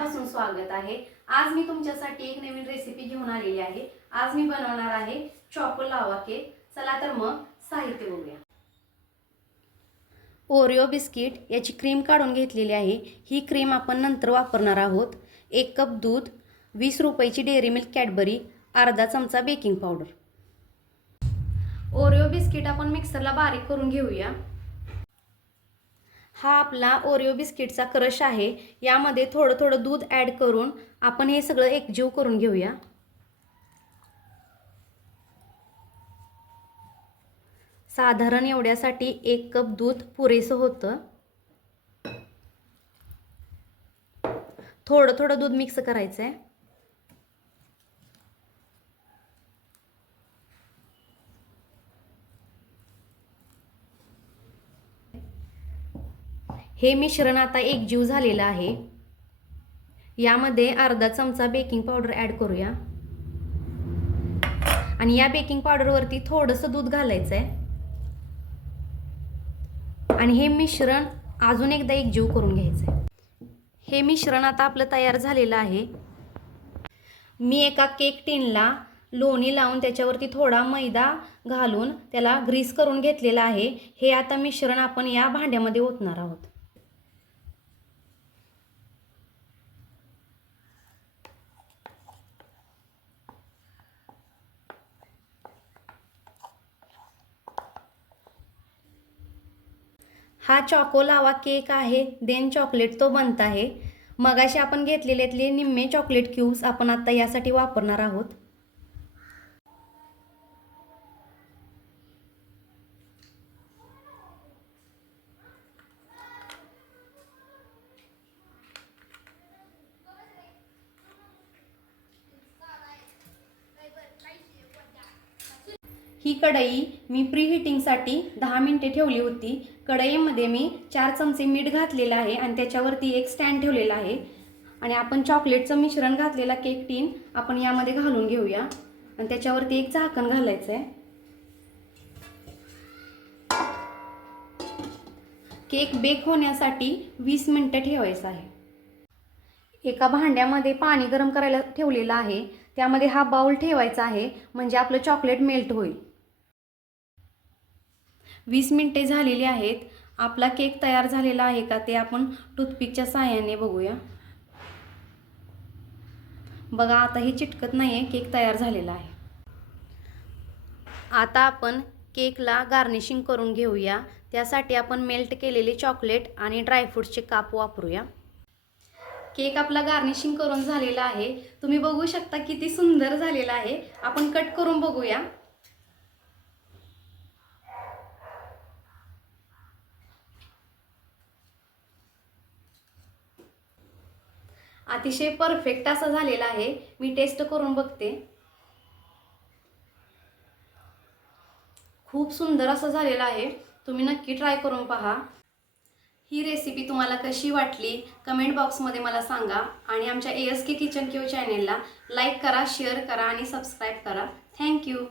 मनापासून स्वागत आहे। आज मी तुमच्यासाठी एक नवीन रेसिपी घेऊन आलेली आहे। आज मी बनवणार आहे चॉको लावा केक। चला तर मग साहित्य बघूया। ओरिओ बिस्किट याची क्रीम काढून घेतलेली आहे। ही क्रीम आपण नंतर वापरणार आहोत। 1 कप दूध, 20 रुपयाची डेअरी मिल्क कॅडबरी, अर्धा चमचा बेकिंग पावडर। ओरिओ बिस्किट आपण मिक्सरला बारीक करून घेऊया। हा आपला ओरिओ बिस्किटचा क्रश आहे। यामध्ये थोडं थोडं दूध ॲड करून आपण हे सगळं एकजीव करून घेऊया। साधारण एवढ्यासाठी 1 कप दूध पुरेसं होतं। थोडं थोडं दूध मिक्स करायचं आहे। हे मिश्रण आता एकजीव झालेलं आहे। यामध्ये अर्धा चमचा बेकिंग पावडर ॲड करूया आणि या बेकिंग पावडरवरती थोडंसं दूध घालायचं आहे आणि हे मिश्रण अजून एकदा एकजीव करून घ्यायचं आहे। हे मिश्रण आता आपलं तयार झालेलं आहे। मी एका केक टिनला लोणी लावून त्याच्यावरती थोडा मैदा घालून त्याला ग्रीस करून घेतलेला आहे। हे आता मिश्रण आपण या भांड्यामध्ये ओतणार आहोत। हा चॉको लावा केक आहे। देन चॉकलेट तो बनता है। मगाशी आपण घेतलेले निम्मे चॉकलेट क्यूब्स आपण आता यासाठी वापरणार आहोत। ही कढई मी प्रीहीटिंगसाठी 10 मिनिटे ठेवली होती। कढईमध्ये मी 4 चमचे मीठ घातलेलं आहे आणि त्याच्यावरती एक स्टँड ठेवलेला आहे आणि आपण चॉकलेटचं मिश्रण घातलेला केक टीन आपण यामध्ये घालून घेऊया आणि त्याच्यावरती एक झाकण घालायचं आहे। केक बेक होण्यासाठी 20 मिनिटे ठेवायचं आहे। एका भांड्यामध्ये पाणी गरम करायला ठेवलेलं आहे। त्यामध्ये हा बाउल ठेवायचा आहे म्हणजे आपलं चॉकलेट मेल्ट होईल। 20 मिनिटे झालेली आहेत। आपला केक तयार झालेला आहे का ते आपण टूथपिकच्या साहाय्याने बघूया। बघा आता हे चिटकत नाहीये, केक तयार झालेला आहे। आता आपण केकला गार्निशिंग करून घेऊया। त्यासाठी आपण मेल्ट केलेले चॉकलेट आणि ड्रायफ्रूट्सचे काप वापरूया। केक आपला गार्निशिंग करून झालेला आहे। तुम्ही बघू शकता किती सुंदर झालेला आहे। आपण कट करून बघूया। अतिशय परफेक्ट असा झालेला आहे। मी टेस्ट करून बघते। खूप सुंदर असं झालेला आहे। तुम्ही नक्की ट्राय करून पहा। ही रेसिपी तुम्हाला कशी वाटली कमेंट बॉक्समध्ये मला सांगा आणि आमच्या ASK किचन क्यू चॅनेलला लाईक करा, शेअर करा आणि सबस्क्राईब करा। थँक्यू।